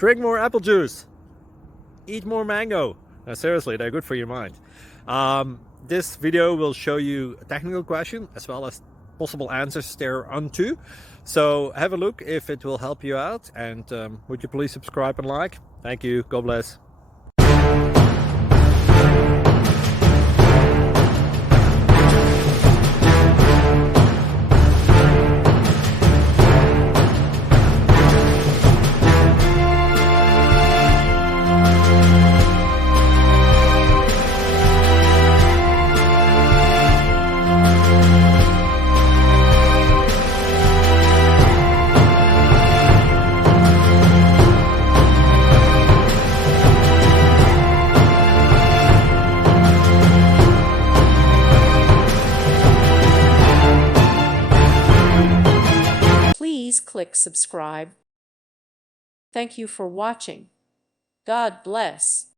Drink more apple juice. Eat more mango. No, seriously, they're good for your mind. This video will show you a technical question as well as possible answers thereunto. So have a look if it will help you out, and would you please subscribe and like? Thank you. God bless. Please click subscribe. Thank you for watching. God bless.